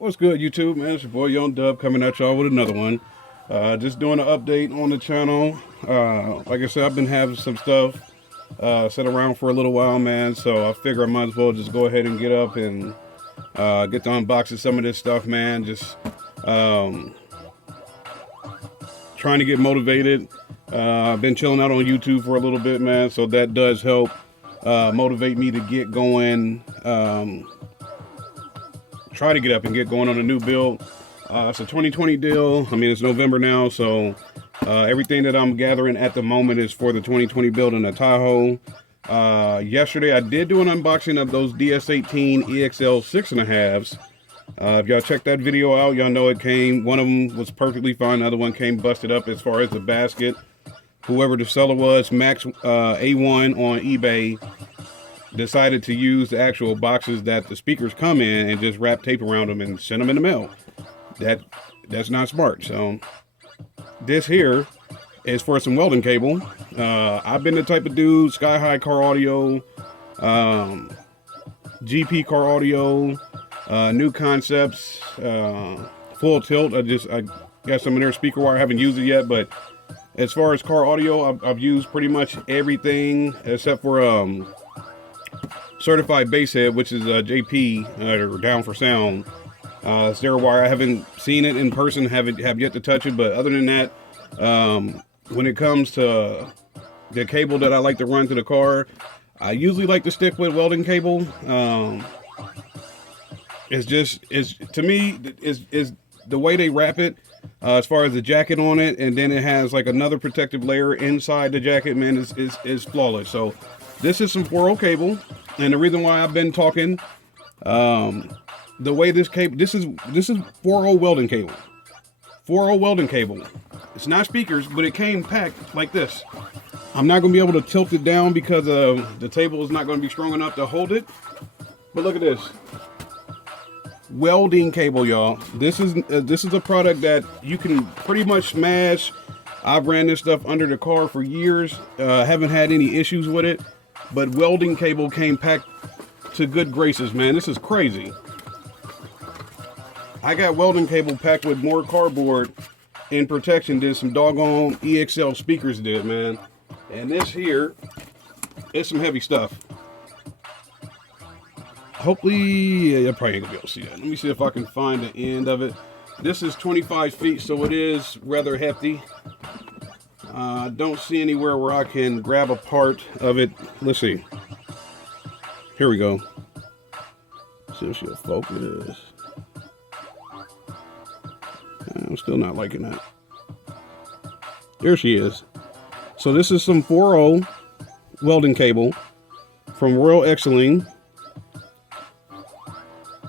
What's good, YouTube, man? It's your boy Young Dub coming at y'all with another one. Just doing an update on the channel. Like I said, I've been having some stuff set around for a little while, man. So I figure I might as well just go ahead and get up and get to unboxing some of this stuff, man. Just trying to get motivated. I've been chilling out on YouTube for a little bit, man. So that does help motivate me to get going. Try to get up and get going on a new build. It's a 2020 deal. I mean, it's November now, so everything that I'm gathering at the moment is for the 2020 build in the Tahoe. Yesterday, I did do an unboxing of those DS18 EXL 6.5s. If y'all checked that video out, y'all know it came. One of them was perfectly fine. The other one came busted up as far as the basket. Whoever the seller was, Max A1 on eBay, decided to use the actual boxes that the speakers come in and just wrap tape around them and send them in the mail. That's not smart. So this here is for some welding cable. I've been the type of dude, Sky High car audio, GP car audio, new concepts, full tilt. I got some in there, speaker wire. I haven't used it yet, but as far as car audio, I've used pretty much everything except for certified bass head, which is JP or Down for Sound. Stereo wire. I haven't seen it in person, have yet to touch it, but other than that, when it comes to the cable that I like to run to the car, I usually like to stick with welding cable. To me, is the way they wrap it, as far as the jacket on it, and then it has like another protective layer inside the jacket, man, is flawless. So this is some 4.0 cable, and the reason why I've been talking, the way this cable, this is 4.0 welding cable. 4.0 welding cable. It's not speakers, but it came packed like this. I'm not going to be able to tilt it down because the table is not going to be strong enough to hold it. But look at this. Welding cable, y'all. This is a product that you can pretty much smash. I've ran this stuff under the car for years. Haven't had any issues with it. But welding cable came packed to good graces, man. This is crazy. I got welding cable packed with more cardboard in protection than some doggone EXL speakers did, man. And this here is some heavy stuff. Hopefully, yeah, you're probably ain't gonna be able to see that. Let me see if I can find the end of it. This is 25 feet, so it is rather hefty. I don't see anywhere where I can grab a part of it. Let's see. Here we go. See if she'll focus. I'm still not liking that. There she is. So this is some 4.0 welding cable from Royal Excelene.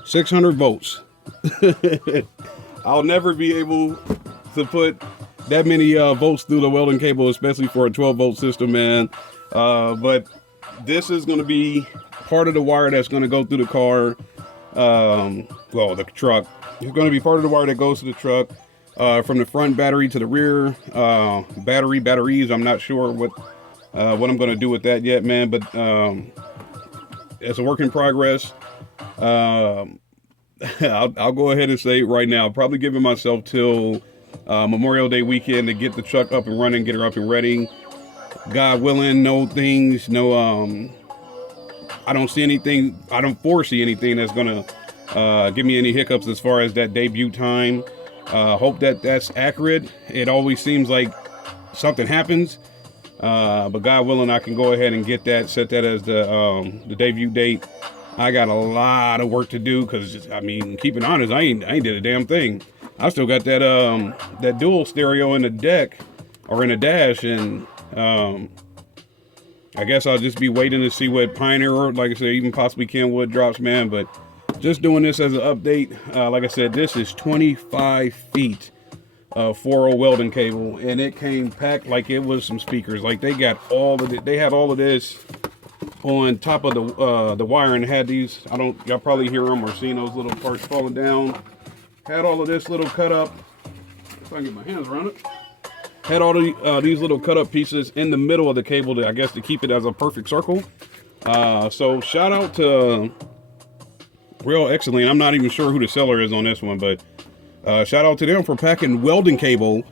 600 volts. I'll never be able to put that many volts through the welding cable, especially for a 12-volt system, man. But this is going to be part of the wire that's going to go through the car, well, the truck. It's going to be part of the wire that goes to the truck, from the front battery to the rear batteries. I'm not sure what I'm going to do with that yet, man. But it's a work in progress. I'll go ahead and say right now, probably giving myself till Memorial Day weekend to get the truck up and running, get her up and ready. God willing, I don't see anything, I don't foresee anything that's gonna give me any hiccups as far as that debut time. Hope that that's accurate. It always seems like something happens, but God willing, I can go ahead and get that, set that as the debut date. I got a lot of work to do because, I mean, keeping honest, I ain't did a damn thing. I still got that that dual stereo in the deck or in the dash, and I guess I'll just be waiting to see what Pioneer, or like I said, even possibly Kenwood drops, man. But just doing this as an update. Like I said, this is 25 feet of 4.0 welding cable, and it came packed like it was some speakers. Like they got all of it. They had all of this on top of the wire, and had these, y'all probably hear them or seen those little parts falling down. Had all of this little cut up, if I can get my hands around it. Had all these little cut up pieces in the middle of the cable to, I guess, to keep it as a perfect circle. So shout out to Real Excelene. I'm not even sure who the seller is on this one, but shout out to them for packing welding cable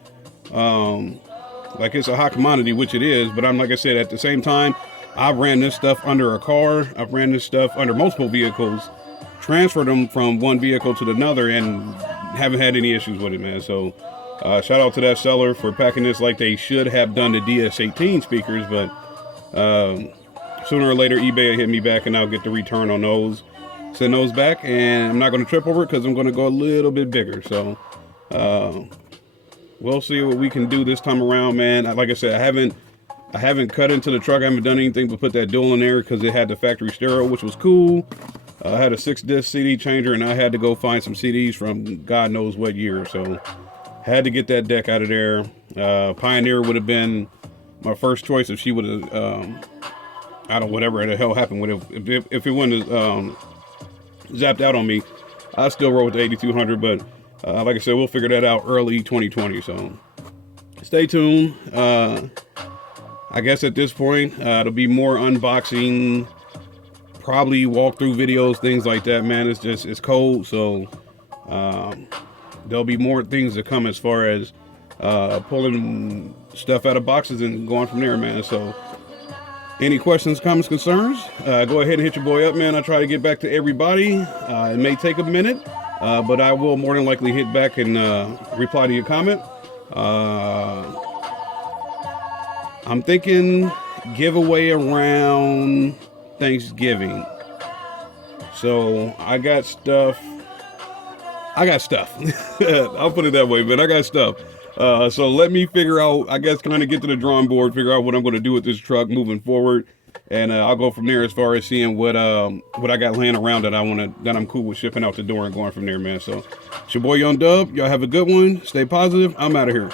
like it's a hot commodity, which it is. But like I said, at the same time, I've ran this stuff under a car. I've ran this stuff under multiple vehicles, transferred them from one vehicle to another, and haven't had any issues with it, man. So shout out to that seller for packing this like they should have done the DS18 speakers. But sooner or later, eBay will hit me back, and I'll get the return on those. Send those back, and I'm not going to trip over it because I'm going to go a little bit bigger. So we'll see what we can do this time around, man. Like I said, I haven't cut into the truck. I haven't done anything but put that dual in there because it had the factory stereo, which was cool. I had a 6-disc CD changer, and I had to go find some CDs from God knows what year. So had to get that deck out of there. Pioneer would have been my first choice if she would have, I don't know, whatever the hell happened with it. If it wouldn't have zapped out on me, I still roll with the 8200. But like I said, we'll figure that out early 2020. So stay tuned. I guess at this point, it'll be more unboxing, probably walkthrough videos, things like that, man. It's cold, so there'll be more things to come as far as pulling stuff out of boxes and going from there, man. So any questions, comments, concerns, go ahead and hit your boy up, man. I try to get back to everybody. It may take a minute, but I will more than likely hit back and reply to your comment. I'm thinking giveaway around Thanksgiving. So I got stuff. I'll put it that way, but I got stuff. So let me figure out, I guess, kind of get to the drawing board, figure out what I'm going to do with this truck moving forward. And I'll go from there as far as seeing what I got laying around that I'm cool with shipping out the door and going from there, man. So it's your boy Young Dub. Y'all have a good one. Stay positive. I'm out of here.